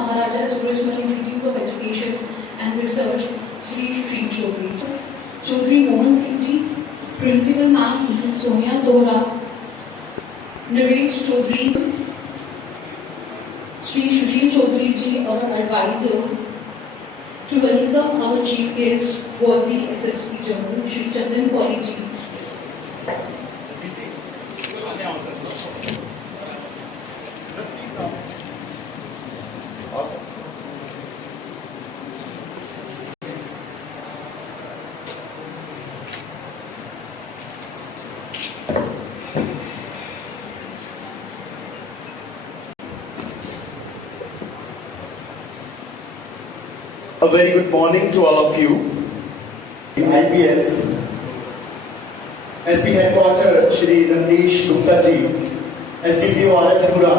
Maharaja Surajmal Institute of Education and Research, Shri Sushil Chaudhary. Chaudhary Mohan Singh Ji, Principal Ma'am Mrs. Sonia Tohra, Naresh Chaudhary, Shri Sushil Chaudhary Ji, our advisor, to welcome our chief guest, worthy SSP Jammu, Shri Chandan Pauli Ji. A very good morning to all of you. IPS SP Headquarter Shri Ramnesh Gupta Ji, SDPO RS Pura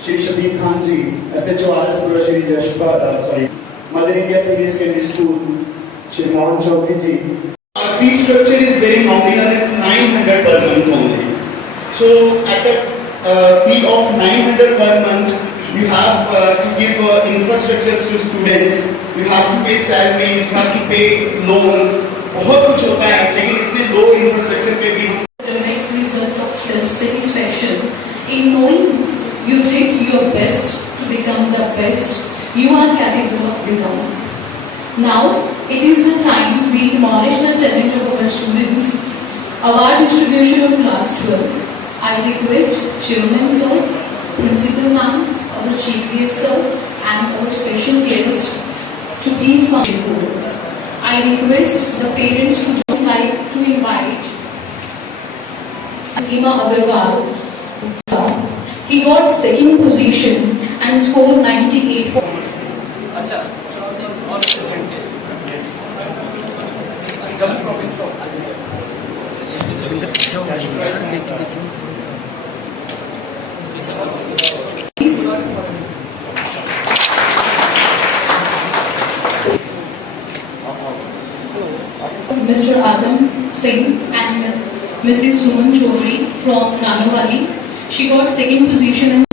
Shri Shabir Khan Ji, SHO RS Pura Shri Mother India Senior Secondary School Shri Mohan Chaudhary Ji. Our fee structure is very nominal, it's 900 per month only. So at the fee of 900 per month, you have to give infrastructures to students, you have to pay salaries, you have to pay loan. बहुत कुछ होता है, लेकिन इतने लो इंफ्रास्ट्रक्चर पे भी हम direct result of self-satisfaction in knowing you did your best to become the best you are capable of becoming. Now it is the time we acknowledge the talent of our students. Award distribution of class 12. I request Chairman Sir, Principal Ma'am, our Chief Guest Sir, and our special guest to please come photos. I request the parents to join, like to invite Seema Agarwal. He got second position and scored 98 points. Mr. Adam Singh and Mrs. Suman Chaudhary from Nanavali. She got second position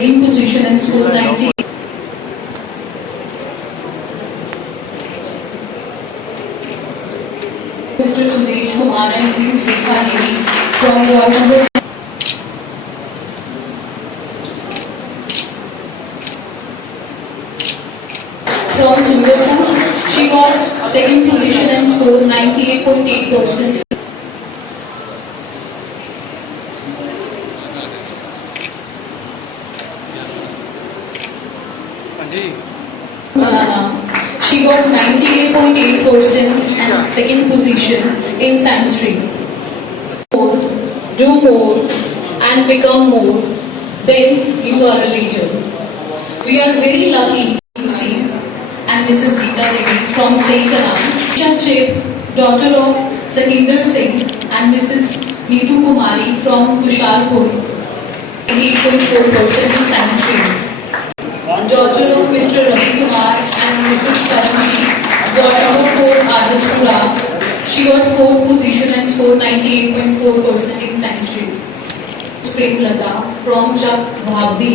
in score 90. Mr. Sudesh Kumar and Mrs. Rekha Devi from ward number from Sundarpur. She got second position and scored 98.8%. She got 98.8% and second position in science stream. Do more and become more, then you are a leader. We are very lucky to see and Mrs. Geeta Devi from Saikaram, Isha Chip, daughter of Sakinder Singh, and Mrs. Neetu Kumari from Kushalpur, 88.4% in science stream. Daughter of Mr. Ravi Kumar and Mrs. Karanji, ward number 4 Ardaspura. She got 4th position and scored 98.4% in science stream. Premlata from Chak Bhavdi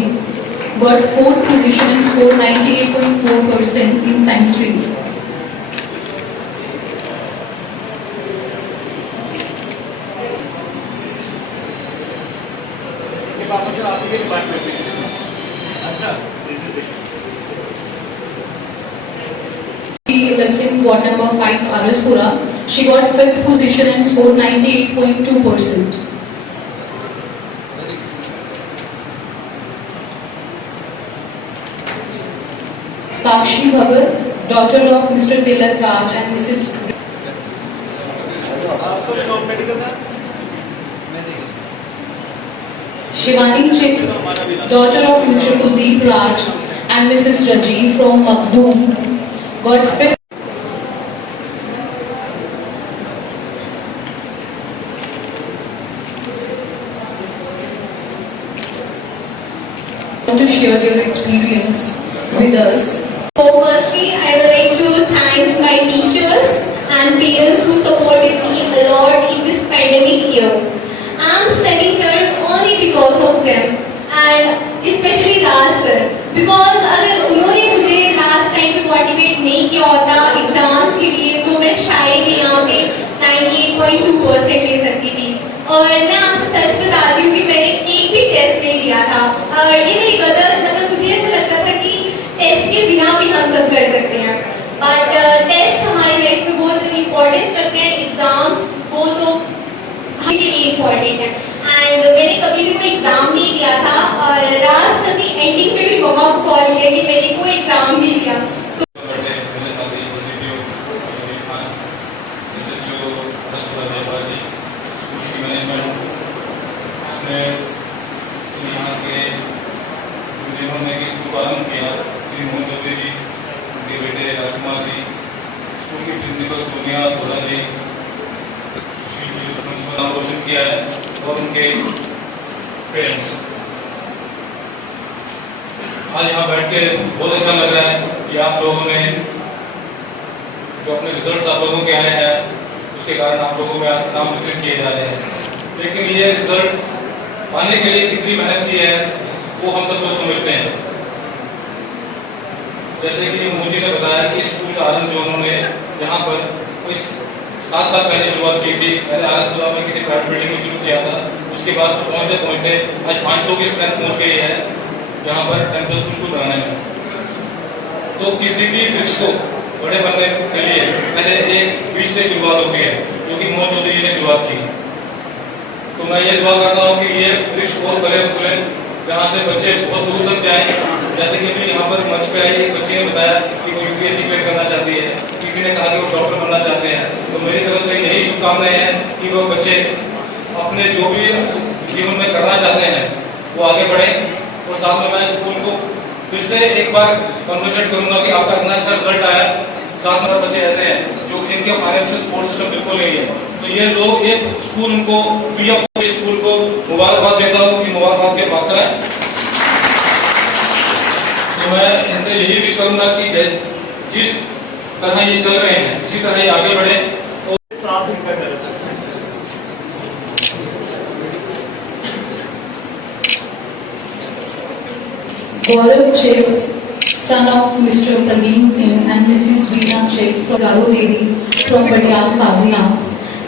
got 4th position and scored 98.4% in science stream. She lives in ward number 5 Araspura. She got 5th position and scored 98.2%. Sakshi Bhagat, daughter of Mr. Tilak Raj and Mrs. Shivani Chik, daughter of Mr. Kuldeep Raj and Mrs. Rajiv from Makhdoom, got 5th. To share your experience with us. So firstly, I would like to secure था एग्जाम्स के लिए, तो मैं शायद यहाँ पे 98.2% ले सकती थी। और मैं आपसे सच बताती हूँ कि मैंने एक भी टेस्ट नहीं दिया था, और ये मेरी गलत, मतलब मुझे ऐसा लगता था कि टेस्ट के बिना भी हम सब कर सकते हैं, बट टेस्ट हमारी लाइफ में बहुत इंपॉर्टेंस रखते हैं। एग्जाम्स वो तो हमारे लिए इम्पोर्टेंट है, एंड मैंने कभी भी कोई एग्जाम नहीं दिया था, और लास्ट तक एंडिंग में भी बहुत कॉल किया कि मैंने कोई एग्जाम नहीं दिया। सोनिया भोला जी, नाम रोशन किया है, और उनके पेरेंट्स। आज यहाँ बैठ के बहुत अच्छा लग रहा है कि आप लोगों ने जो अपने रिजल्ट्स आप लोगों के आए हैं, उसके कारण आप लोगों में आज नाम वितरित किए जा रहे हैं। लेकिन ये रिजल्ट्स पाने के लिए कितनी मेहनत की है वो हम सब लोग समझते हैं। जैसे कि मोदी ने बताया कि स्कूल का आरंभ जो उन्होंने यहाँ पर कोई 7 साल पहले शुरुआत की थी, पहले आरएसपुरा में किसी प्राइवेट बिल्डिंग में शुरू किया था, उसके बाद पहुँचते पहुँचते आज 500 की स्ट्रेंथ पहुँच गई है यहाँ पर कैंपस स्कूल बनाने में। तो किसी भी वृक्ष को बड़े बनने के लिए पहले एक बीज से शुरुआत होती है, जो कि मोहन चौधरी ने शुरुआत की। तो मैं ये दुआ करता हूँ कि ये वृक्ष बहुत फले फूले, जहाँ से बच्चे बहुत दूर तक जाएं। जैसे कि अभी यहाँ पर मंच पे आई एक बच्ची ने बताया कि वो यूपीएससी क्लियर करना चाहती है, किसी ने कहा कि वो डॉक्टर बनना चाहते हैं। तो मेरी तरफ से यही शुभकामनाएं हैं कि वो बच्चे अपने जो भी जीवन में करना चाहते हैं वो आगे बढ़ें। और साथ में मैं स्कूल को फिर से एक बार कॉन्ग्रेचुलेट करूंगा कि आपका इतना अच्छा रिजल्ट आया। साथ में बच्चे ऐसे हैं जो जिनके फाइनेंशियल सपोर्ट सिस्टम बिल्कुल नहीं है, तो ये लोग एक स्कूल उनको फ्री ऑफ स्कूल को मुबारकबाद देता हूँ कि मुबारकबाद के पात्र है। तो मैं इनसे यही विश करूंगा कि जिस तरह ये चल रहे हैं इसी तरह ये आगे बढ़े। और Gaurav Chek, son of Mr. Praveen Singh and Mrs. Veena Chek from Garo Devi from Badial, Kaziam.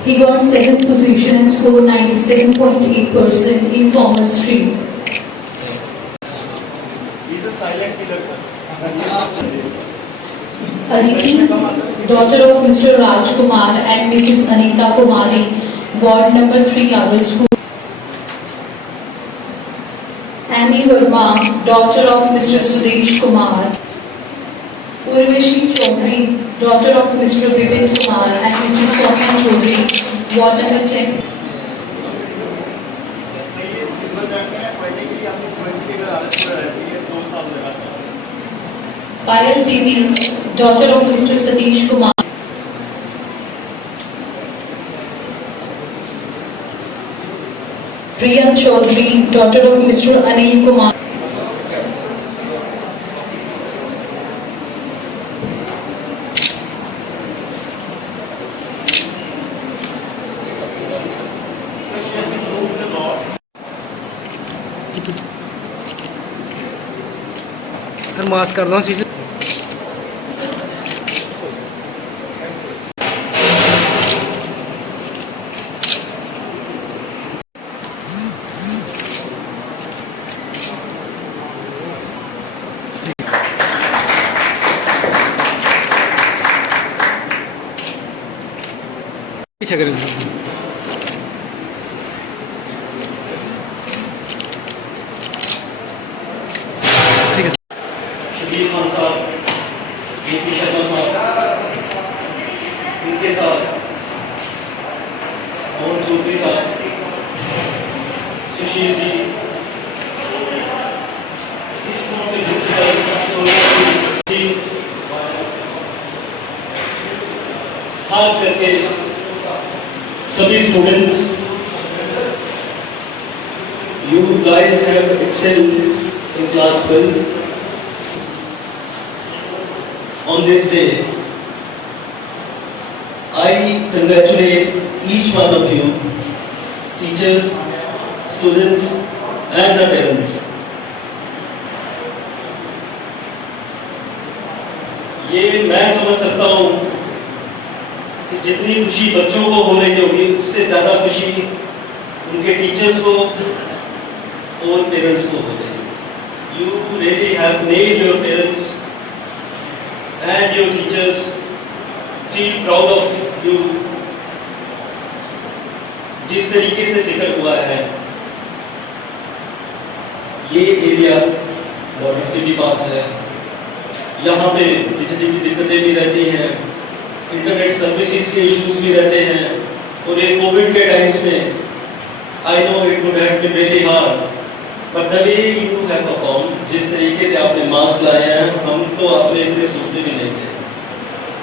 He got 7th position and scored 97.8% in Commerce Stream. He's a silent killer, sir. Aditi, daughter of Mr. Raj Kumar and Mrs. Anita Kumari, Ward number 3, our school. Annie Verma, daughter of Mr. Sudesh Kumar. Urvashi Chaudhary, daughter of Mr. Vipin Kumar and Mrs. Sonia Chaudhary, Ward number 10. ये single rank है, पढ़ने के लिए आपको फर्जी के अगर आलस में रहती है 2 साल लगातार। Payal Devi, daughter of Mr. Satish Kumar. Priya Chaudhary, daughter of Mr. Anil Kumar. So she has improved a lot. Sir mask कर दो शीशे पीछे करें ठीक है शबीर खान साहब, वीपी शर्मा साहब, उनके साथ मोहन चौधरी साहब, सुशील जी, इस स्कूल के प्रिंसिपल सोनिया जी, खास करके सभी students, you guys have excelled in class 12. On this day, I congratulate each one of you, teachers, students, and the parents. ये मैं समझ सकता हूँ कि जितनी खुशी बच्चों को हो रही होगी उससे ज़्यादा खुशी उनके टीचर्स को और पेरेंट्स को हो रही है। You really have made your parents and your teachers feel proud of you. जिस तरीके से जिक्र हुआ है, ये एरिया बॉर्डर के भी पास है, यहाँ पे बिजली की दिक्कतें भी रहती हैं, इंटरनेट सर्विसेज के इश्यूज भी रहते हैं, और ये कोविड के टाइम्स में I know it would have been very hard, but the way you have perform, जिस तरीके से आपने मार्क्स लाए हैं, हम तो आपने इतने सोचते भी नहीं थे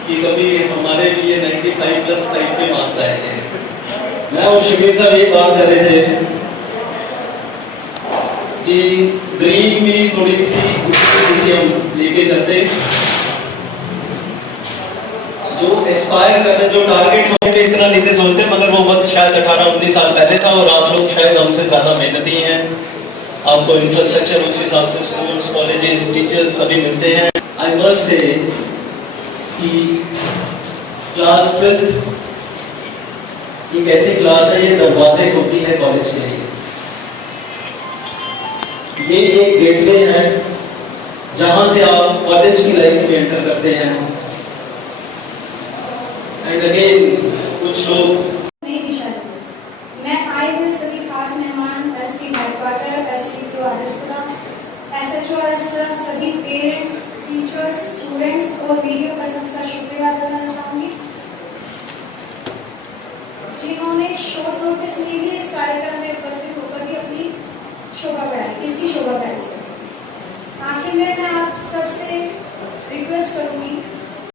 कि कभी हमारे लिए 95 प्लस टाइप के मार्क्स आएंगे। मैं और शबीर साहब ये बात कर रहे थे कि ड्रीम में थोड़ी सी हम लेके चलते, जो एस्पायर कर रहे, जो टारगेट हमें इतना लेते सोचते, मगर वो वक्त शायद 18-19 साल पहले था और आप लोग शायद हमसे ज्यादा मेहनती हैं। आपको इंफ्रास्ट्रक्चर उस हिसाब से स्कूल्स, कॉलेजेस, टीचर्स सभी मिलते हैं। आई मस्ट से कि क्लास 12 एक ऐसी क्लास है, ये दरवाजे होती है कॉलेज के लिए। ये एक गेटवे है जहां से आप कॉलेज की लाइफ में एंटर करते हैं। एंड अगेन कुछ लोग नई दिशा दी। मैं आए हुए सभी खास मेहमान, SP headquarter, SDPO RS Pura, SHO RS Pura, सभी पेरेंट्स, टीचर्स, स्टूडेंट्स और मीडिया पर्सन्स का शुक्रिया अदा करना चाहूंगी जिन्होंने शॉर्ट नोटिस में ही इस कार्यक्रम में उपस्थित होकर भी अपनी शोभा बढ़ाई, इसकी शोभा बढ़ाई। आखिर में मैं आप सबसे रिक्वेस्ट करूंगी